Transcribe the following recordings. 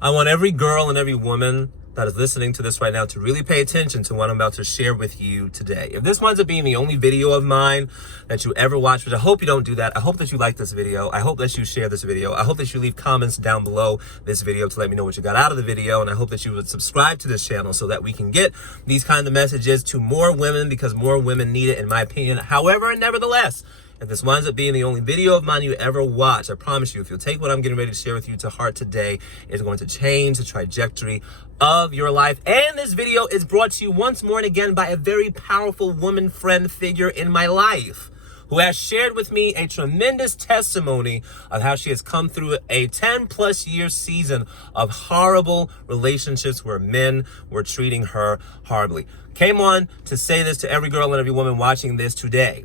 I want every girl and every woman that is listening to this right now to really pay attention to what I'm about to share with you today. If this winds up being the only video of mine that you ever watch, which I hope you don't do that. I hope that you like this video. I hope that you share this video. I hope that you leave comments down below this video to let me know what you got out of the video. And I hope that you would subscribe to this channel so that we can get these kind of messages to more women, because more women need it, in my opinion. However, and nevertheless, if this winds up being the only video of mine you ever watch, I promise you, if you'll take what I'm getting ready to share with you to heart today, it's going to change the trajectory of your life. And this video is brought to you once more and again by a very powerful woman friend figure in my life, who has shared with me a tremendous testimony of how she has come through a 10+ year season of horrible relationships where men were treating her horribly. Came on to say this to every girl and every woman watching this today.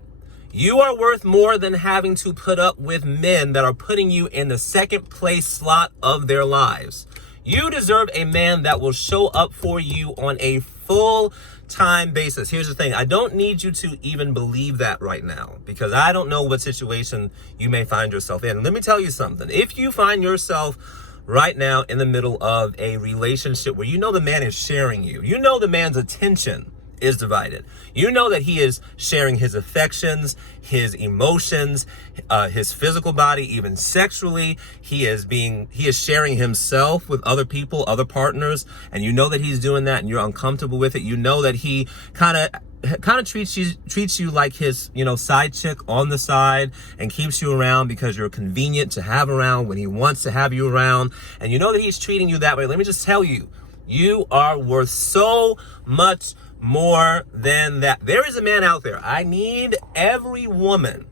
You are worth more than having to put up with men that are putting you in the second place slot of their lives. You deserve a man that will show up for you on a full-time basis. Here's the thing. I don't need you to even believe that right now, because I don't know what situation you may find yourself in. Let me tell you something. If you find yourself right now in the middle of a relationship where you know the man is sharing you, you know the man's attention is divided, you know that he is sharing his affections, his emotions, his physical body, even sexually, he is sharing himself with other people, other partners, and you know that he's doing that and you're uncomfortable with it. You know that he kind of treats you like his, side chick on the side, and keeps you around because you're convenient to have around when he wants to have you around, and you know that he's treating you that way. Let me just tell you, you are worth so much more than that. There is a man out there. I need every woman,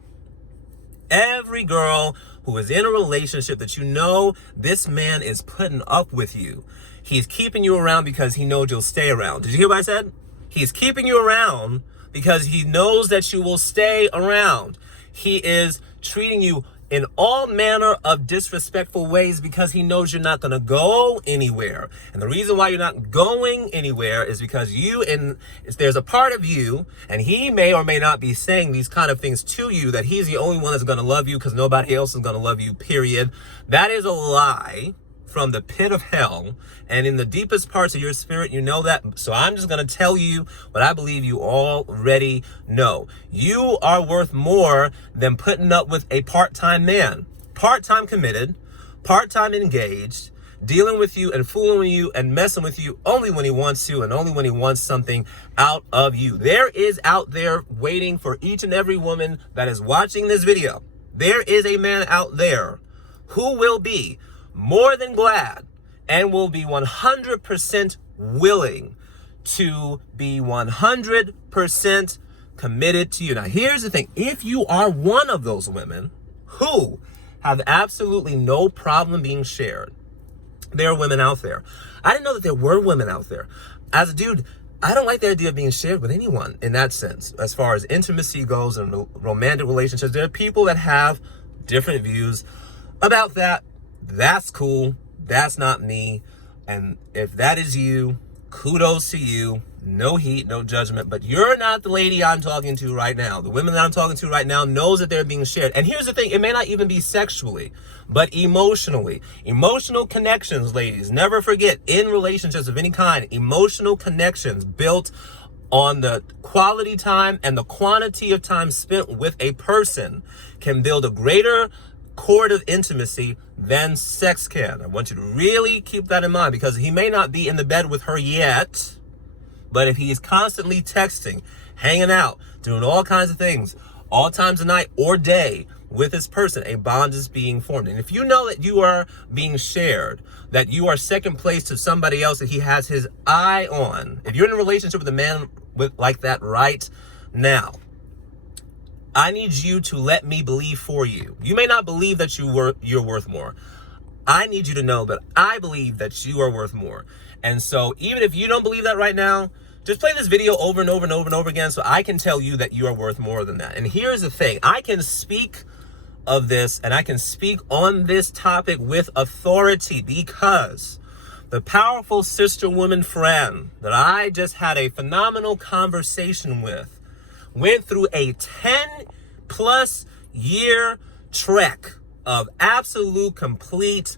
every girl who is in a relationship that you know this man is putting up with you. He's keeping you around because he knows you'll stay around. Did you hear what I said? He's keeping you around because he knows that you will stay around. He is treating you in all manner of disrespectful ways because he knows you're not going to go anywhere. And the reason why you're not going anywhere is because there's a part of you, and he may or may not be saying these kind of things to you, that he's the only one that's going to love you because nobody else is going to love you, period. That is a lie from the pit of hell, and in the deepest parts of your spirit, you know that. So I'm just going to tell you what I believe you already know. You are worth more than putting up with a part-time man, part-time committed, part-time engaged, dealing with you and fooling with you and messing with you only when he wants to and only when he wants something out of you. There is out there waiting for each and every woman that is watching this video. There is a man out there who will be more than glad and will be 100% willing to be 100% committed to you. Now, here's the thing. If you are one of those women who have absolutely no problem being shared, there are women out there. I didn't know that there were women out there. As a dude, I don't like the idea of being shared with anyone in that sense. As far as intimacy goes and romantic relationships, there are people that have different views about that. That's cool. That's not me. And if that is you, kudos to you. No heat, no judgment. But you're not the lady I'm talking to right now. The women that I'm talking to right now knows that they're being shared. And here's the thing. It may not even be sexually, but emotionally. Emotional connections, ladies. Never forget, in relationships of any kind, emotional connections built on the quality time and the quantity of time spent with a person can build a greater cord of intimacy than sex can. I want you to really keep that in mind, because he may not be in the bed with her yet, but if he is constantly texting, hanging out, doing all kinds of things, all times of night or day with this person, a bond is being formed. And if you know that you are being shared, that you are second place to somebody else that he has his eye on, if you're in a relationship with a man like that right now, I need you to let me believe for you. You may not believe that you're worth more. I need you to know that I believe that you are worth more. And so even if you don't believe that right now, just play this video over and over and over and over again so I can tell you that you are worth more than that. And here's the thing. I can speak of this and I can speak on this topic with authority because the powerful sister woman friend that I just had a phenomenal conversation with went through a 10+ year trek of absolute complete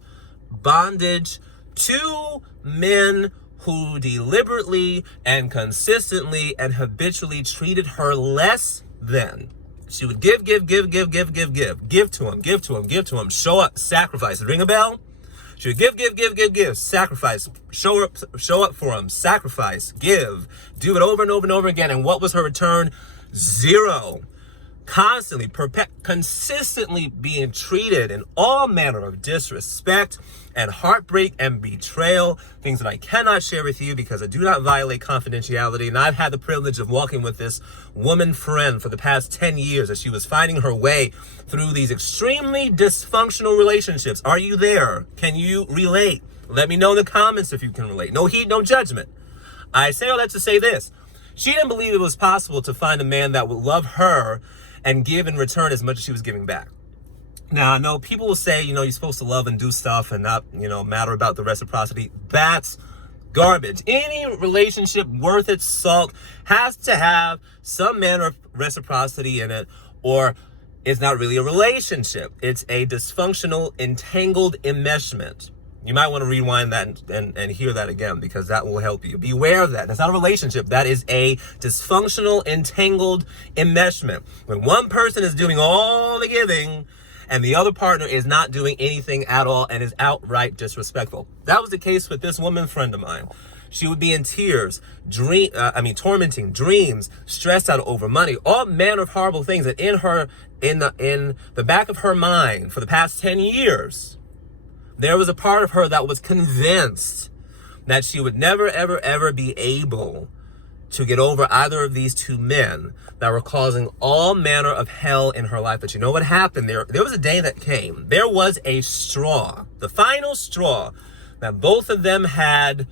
bondage, 2 men who deliberately and consistently and habitually treated her less than. She would give to him, show up, sacrifice. Ring a bell? She would give, sacrifice, show up for him, sacrifice, give, do it over and over and over again. And what was her return? 0. Constantly, consistently being treated in all manner of disrespect and heartbreak and betrayal, things that I cannot share with you because I do not violate confidentiality. And I've had the privilege of walking with this woman friend for the past 10 years as she was finding her way through these extremely dysfunctional relationships. Are you there? Can you relate? Let me know in the comments if you can relate. No heat, no judgment. I say all that to say this. She didn't believe it was possible to find a man that would love her and give in return as much as she was giving back. Now, I know people will say, you're supposed to love and do stuff and not, matter about the reciprocity. That's garbage. Any relationship worth its salt has to have some manner of reciprocity in it, or it's not really a relationship. It's a dysfunctional, entangled enmeshment. You might want to rewind that and hear that again, because that will help you. Beware of that. That's not a relationship. That is a dysfunctional, entangled enmeshment. When one person is doing all the giving and the other partner is not doing anything at all and is outright disrespectful. That was the case with this woman friend of mine. She would be in tears, tormenting dreams, stressed out over money, all manner of horrible things. And in the back of her mind for the past 10 years, there was a part of her that was convinced that she would never, ever, ever be able to get over either of these 2 men that were causing all manner of hell in her life. But you know what happened? There was a day that came. There was a straw, the final straw that both of them had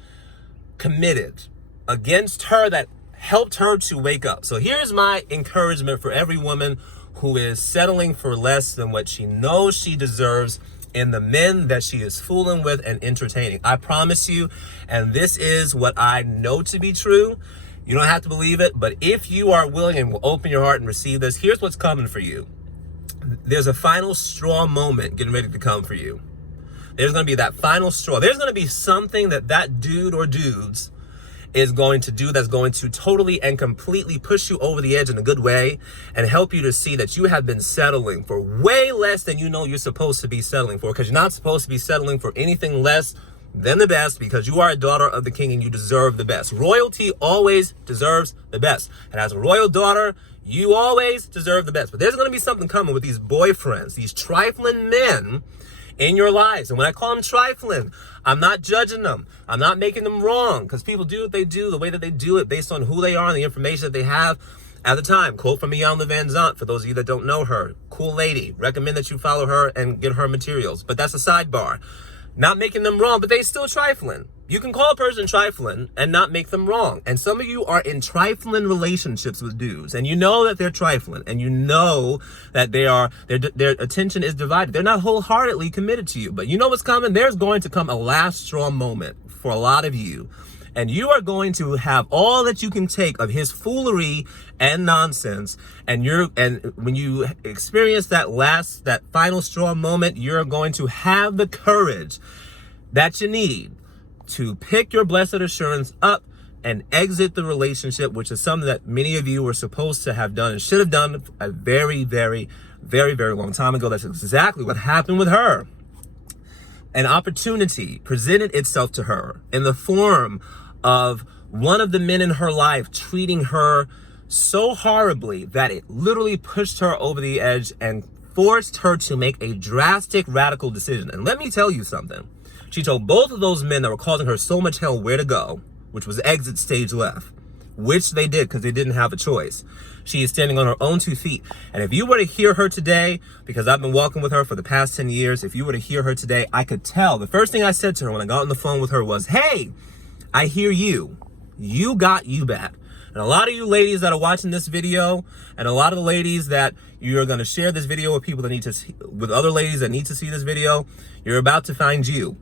committed against her that helped her to wake up. So here's my encouragement for every woman who is settling for less than what she knows she deserves in the men that she is fooling with and entertaining. I promise you, and this is what I know to be true. You don't have to believe it, but if you are willing and will open your heart and receive this, here's what's coming for you. There's a final straw moment getting ready to come for you. There's going to be that final straw. There's going to be something that dude or dudes is going to do that's going to totally and completely push you over the edge in a good way and help you to see that you have been settling for way less than you're supposed to be settling for, because you're not supposed to be settling for anything less than the best, because you are a daughter of the king and you deserve the best. Royalty always deserves the best. And as a royal daughter, you always deserve the best. But there's going to be something coming with these boyfriends, these trifling men in your lives. And when I call them trifling, I'm not judging them. I'm not making them wrong, because people do what they do, the way that they do it, based on who they are and the information that they have at the time. Quote from Iyanla Vanzant, for those of you that don't know her. Cool lady. Recommend that you follow her and get her materials. But that's a sidebar. Not making them wrong, but they still trifling. You can call a person trifling and not make them wrong. And some of you are in trifling relationships with dudes, and you know that they're trifling, and you know that their attention is divided. They're not wholeheartedly committed to you. But you know what's coming? There's going to come a last straw moment for a lot of you. And you are going to have all that you can take of his foolery and nonsense. And when you experience that final straw moment, you're going to have the courage that you need to pick your blessed assurance up and exit the relationship, which is something that many of you were supposed to have done and should have done a very, very, very, very long time ago. That's exactly what happened with her. An opportunity presented itself to her in the form of one of the men in her life treating her so horribly that it literally pushed her over the edge and forced her to make a drastic, radical decision. And let me tell you something. She told both of those men that were causing her so much hell where to go, which was exit stage left, which they did because they didn't have a choice. She is standing on her own 2 feet. And if you were to hear her today, because I've been walking with her for the past 10 years, if you were to hear her today, I could tell. The first thing I said to her when I got on the phone with her was, hey, I hear you. You got you back. And a lot of you ladies that are watching this video, and a lot of the ladies that you're going to share this video with people that need to see, with other ladies that need to see this video, you're about to find you.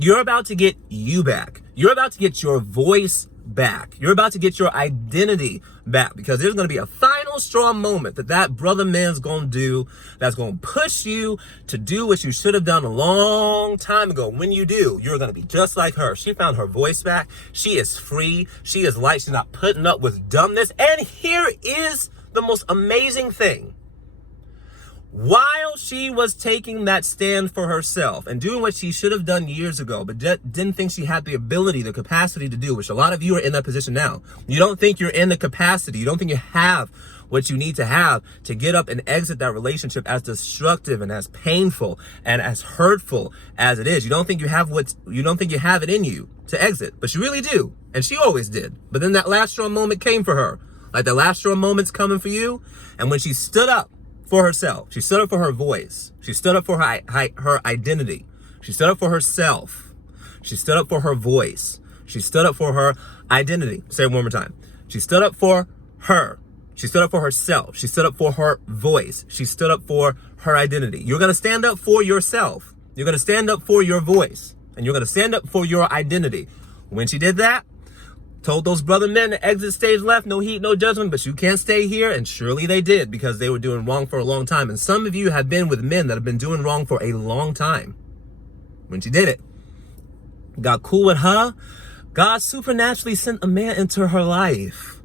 You're about to get you back. You're about to get your voice back. You're about to get your identity back, because there's going to be a final final straw moment that brother man's gonna do, that's gonna push you to do what you should have done a long time ago. When you do, you're gonna be just like her. She found her voice back. She is free. She is light. She's not putting up with dumbness. And here is the most amazing thing. While she was taking that stand for herself and doing what she should have done years ago, but didn't think she had the ability, the capacity to do, which a lot of you are in that position now. You don't think you're in the capacity. You don't think you have what you need to have to get up and exit that relationship, as destructive and as painful and as hurtful as it is. You don't think you have it in you to exit, but you really do. And she always did. But then that last straw moment came for her. Like the last straw moment's coming for you. And when she stood up for herself, she stood up for her voice, she stood up for her identity, she stood up for herself, she stood up for her voice, she stood up for her identity. Say it one more time. She stood up for her. She stood up for herself. She stood up for her voice. She stood up for her identity. You're going to stand up for yourself. You're going to stand up for your voice. And you're going to stand up for your identity. When she did that, told those brother men to exit stage left, no heat, no judgment, but you can't stay here. And surely they did, because they were doing wrong for a long time. And some of you have been with men that have been doing wrong for a long time. When she did it, got cool with her, God supernaturally sent a man into her life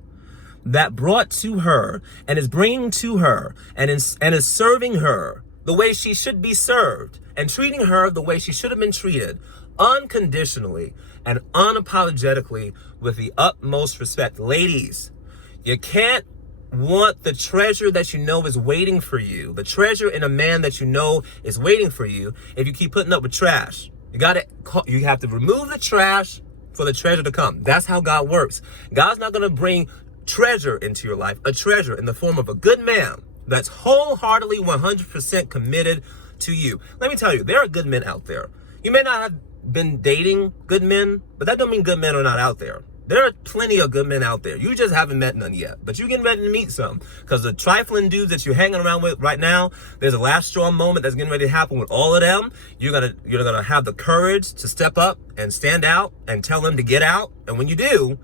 that brought to her and is bringing to her and is serving her the way she should be served and treating her the way she should have been treated, unconditionally and unapologetically, with the utmost respect. Ladies, you can't want the treasure that you know is waiting for you, the treasure in a man that you know is waiting for you, if you keep putting up with trash. You have to remove the trash for the treasure to come. That's how God works. God's not going to bring treasure into your life, a treasure in the form of a good man that's wholeheartedly 100% committed to you. Let me tell you, there are good men out there. You may not have been dating good men, but that don't mean good men are not out there. There are plenty of good men out there. You just haven't met none yet, but you're getting ready to meet some, because the trifling dudes that you're hanging around with right now, there's a last straw moment that's getting ready to happen with all of them. You're gonna have the courage to step up and stand out and tell them to get out. And when you do,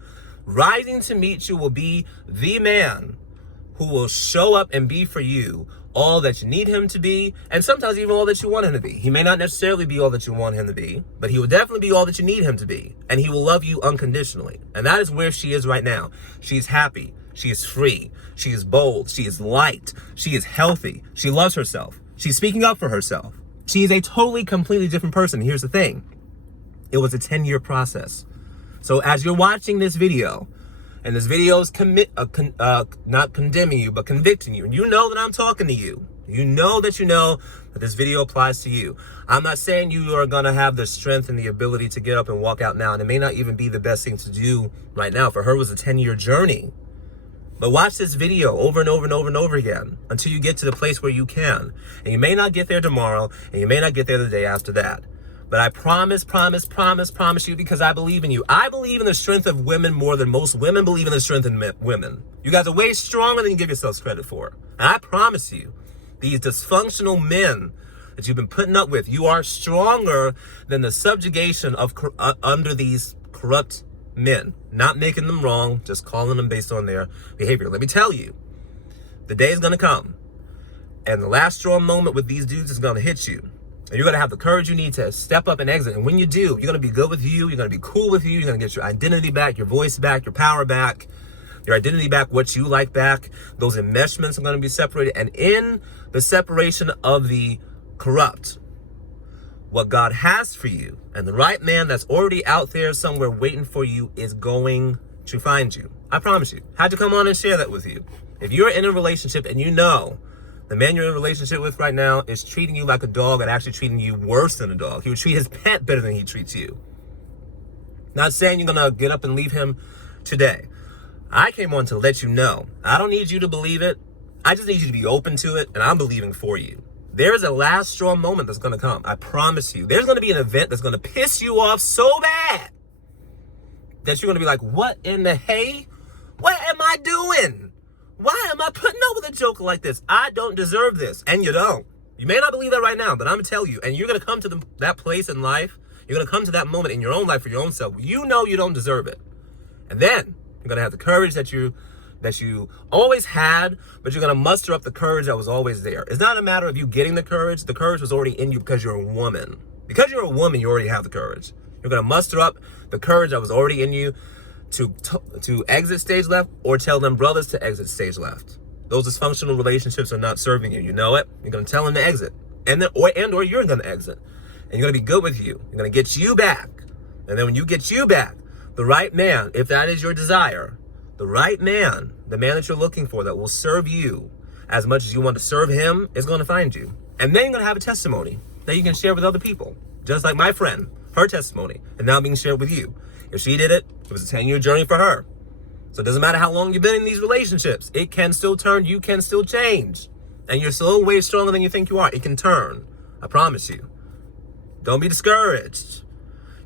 rising to meet you will be the man who will show up and be for you all that you need him to be, and sometimes even all that you want him to be. He may not necessarily be all that you want him to be, but he will definitely be all that you need him to be, and he will love you unconditionally. And that is where she is right now. She's happy. She is free. She is bold. She is light. She is healthy. She loves herself. She's speaking up for herself. She is a totally, completely different person. Here's the thing. It was a 10-year process. So as you're watching this video, and this video is not condemning you, but convicting you, and you know that I'm talking to you. You know that this video applies to you. I'm not saying you are going to have the strength and the ability to get up and walk out now, and it may not even be the best thing to do right now. For her, it was a 10-year journey. But watch this video over and over and over and over again until you get to the place where you can. And you may not get there tomorrow, and you may not get there the day after that. But I promise you, because I believe in you. I believe in the strength of women more than most women believe in the strength in women. You guys are way stronger than you give yourselves credit for. And I promise you, these dysfunctional men that you've been putting up with, you are stronger than the subjugation of under these corrupt men. Not making them wrong, just calling them based on their behavior. Let me tell you, the day is going to come, and the last straw moment with these dudes is going to hit you. And you're going to have the courage you need to step up and exit. And when you do, you're going to be good with you. You're going to be cool with you. You're going to get your identity back, your voice back, your power back, your identity back, what you like back. Those enmeshments are going to be separated. And in the separation of the corrupt, what God has for you and the right man that's already out there somewhere waiting for you is going to find you. I promise you. I had to come on and share that with you. If you're in a relationship and you know the man you're in a relationship with right now is treating you like a dog and actually treating you worse than a dog. He would treat his pet better than he treats you. Not saying you're going to get up and leave him today. I came on to let you know. I don't need you to believe it. I just need you to be open to it, and I'm believing for you. There is a last straw moment that's going to come. I promise you. There's going to be an event that's going to piss you off so bad that you're going to be like, what in the hay? What am I doing? Why am I putting up with a joke like this? I don't deserve this. And you don't. You may not believe that right now, but I'm going to tell you. And you're going to come to that place in life. You're going to come to that moment in your own life for your own self. You know you don't deserve it. And then you're going to have the courage that you that you always had, but you're going to muster up the courage that was always there. It's not a matter of you getting the courage. The courage was already in you because you're a woman. Because you're a woman, you already have the courage. You're going to muster up the courage that was already in you to exit stage left, or tell them brothers to exit stage left. Those dysfunctional relationships are not serving you. You know it. You're going to tell them to exit. Or you're going to exit. And you're going to be good with you. You're going to get you back. And then when you get you back, the right man, if that is your desire, the right man, the man that you're looking for that will serve you as much as you want to serve him, is going to find you. And then you're going to have a testimony that you can share with other people. Just like my friend, her testimony, and now being shared with you. If she did it, it was a 10-year journey for her. So it doesn't matter how long you've been in these relationships. It can still turn. You can still change. And you're still way stronger than you think you are. It can turn. I promise you. Don't be discouraged.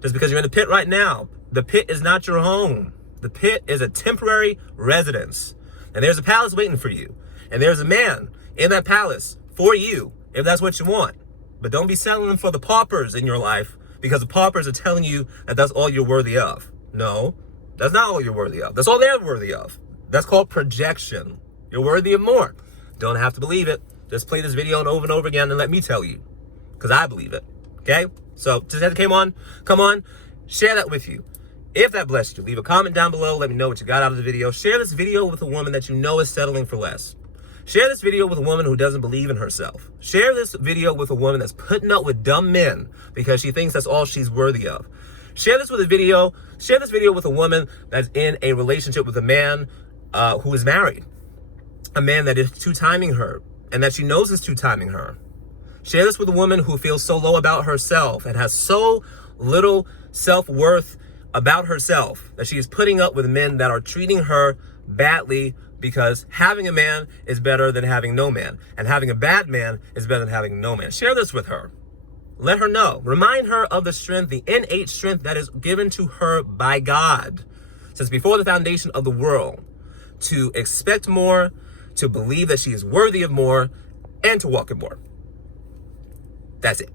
Just because you're in the pit right now. The pit is not your home. The pit is a temporary residence. And there's a palace waiting for you. And there's a man in that palace for you, if that's what you want. But don't be settling for the paupers in your life, because the paupers are telling you that that's all you're worthy of. No, that's not all you're worthy of. That's all they're worthy of. That's called projection. You're worthy of more. Don't have to believe it. Just play this video over and over again and let me tell you, because I believe it. Okay? So just as it come on, share that with you. If that blessed you, leave a comment down below. Let me know what you got out of the video. Share this video with a woman that you know is settling for less. Share this video with a woman who doesn't believe in herself. Share this video with a woman that's putting up with dumb men because she thinks that's all she's worthy of. Share this video with a woman that's in a relationship with a man who is married. A man that is two-timing her and that she knows is two-timing her. Share this with a woman who feels so low about herself and has so little self-worth about herself that she is putting up with men that are treating her badly, because having a man is better than having no man, and having a bad man is better than having no man. Share this with her. Let her know. Remind her of the strength, the innate strength that is given to her by God since before the foundation of the world, to expect more, to believe that she is worthy of more, and to walk in more. That's it.